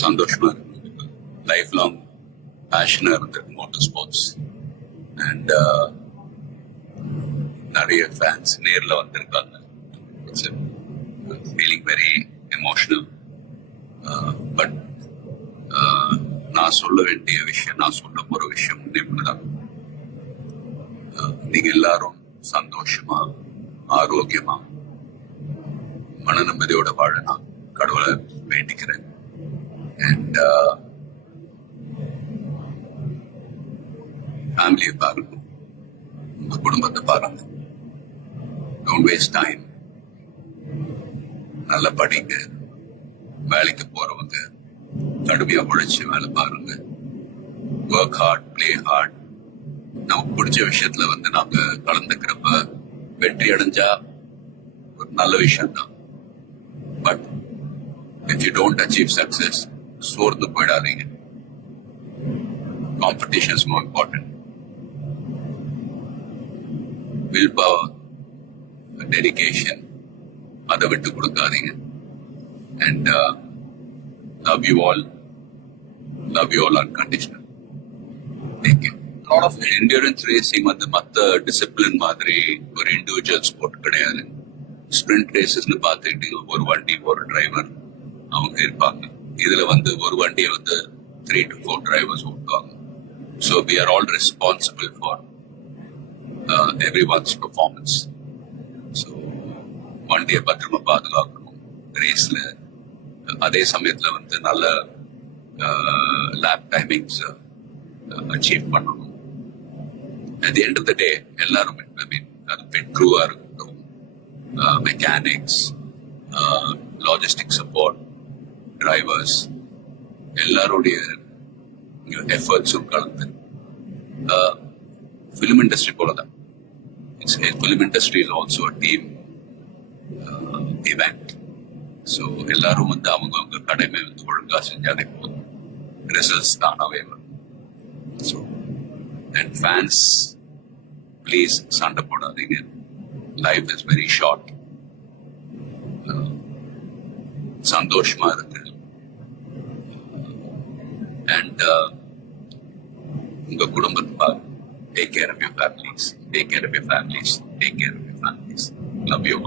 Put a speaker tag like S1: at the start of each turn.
S1: சந்தோஷமா இருக்கு. Life long பேஷனா இருந்திருக்கு மோட்டர் ஸ்போர்ட்ஸ் அண்ட் நிறைய ஃபேன்ஸ் நேரில் வந்திருக்காங்க. ஃபீலிங் வெரி எமோஷனல் பட் நான் சொல்ல வேண்டிய விஷயம் நான் சொல்ல போற விஷயம் ஒண்ணுதான். Uh, நீங்க எல்லாரும் சந்தோஷமா ஆரோக்கியமா மன நிம்மதியோட வாழ நான் கடவுளை வேண்டிக்கிறேன். அண்ட் ஃபேமிலியை பாருங்க உங்க குடும்பத்தை பாருங்க. டோன்ட் வேஸ்ட் டைம் நல்லா படிங்க. வேலைக்கு போறவங்க கடுமையா உழைச்சு வேலை பாருங்க. ஒர்க் ஹார்ட் பிளே ஹார்ட் நமக்கு பிடிச்ச விஷயத்துல வந்து நாங்க கலந்துக்கிறப்ப வெற்றி அடைஞ்சா ஒரு நல்ல விஷயம் தான் but if you don't achieve success சோர்ந்து போயிடாதீங்க. Competition is more important will power dedication அதை விட்டு கொடுக்காதீங்க. And love you all love you all unconditional take care
S2: lot of
S1: endurance racing வந்து மற்ற டிசிப்ளின் மாதிரி ஒரு இண்டிவிஜுவல் ஸ்போர்ட் கிடையாது. ஸ்பிரிண்ட் ரேசஸ்னு பார்த்துக்கிட்டு ஒரு வண்டி ஒரு டிரைவர் அவங்க இருப்பாங்க. இதுல வந்து ஒரு வண்டியை வந்து த்ரீ டு ஃபோர் டிரைவர்ஸ் ஓட்டுவாங்க. So we are all responsible for everyone's performance so வண்டியை பத்திரமா பாதுகாக்கணும். ரேஸ்ல அதே சமயத்துல வந்து நல்ல லேப் டைமிங்ஸ் அச்சீவ் பண்ணணும். At the end of the எல்லாரும் ஐ மீன் அது பெட் க்ரூவா இருக்கட்டும் மெக்கானிக்ஸ் லாஜிஸ்டிக் சப்போர்ட் டிரைவர்ஸ் எல்லாருடைய எஃபர்ட்ஸும் கலந்து ஃபிலிம் இண்டஸ்ட்ரி போல தான் it's film industry is also team event so எல்லாரும் வந்து அவங்கவுங்க கடமை வந்து ஒழுங்காக செஞ்சாலே போதும். ரிசல்ட்ஸ் தானாவே வரும். ஸோ அண்ட் ஃபேன்ஸ் ப்ளீஸ் சண்டை போடாதீங்க. லைஃப் இஸ் வெரி ஷார்ட் சந்தோஷமா இருக்கு அண்ட் உங்க குடும்பத்தை take care of your families take care of your families take care of your families love you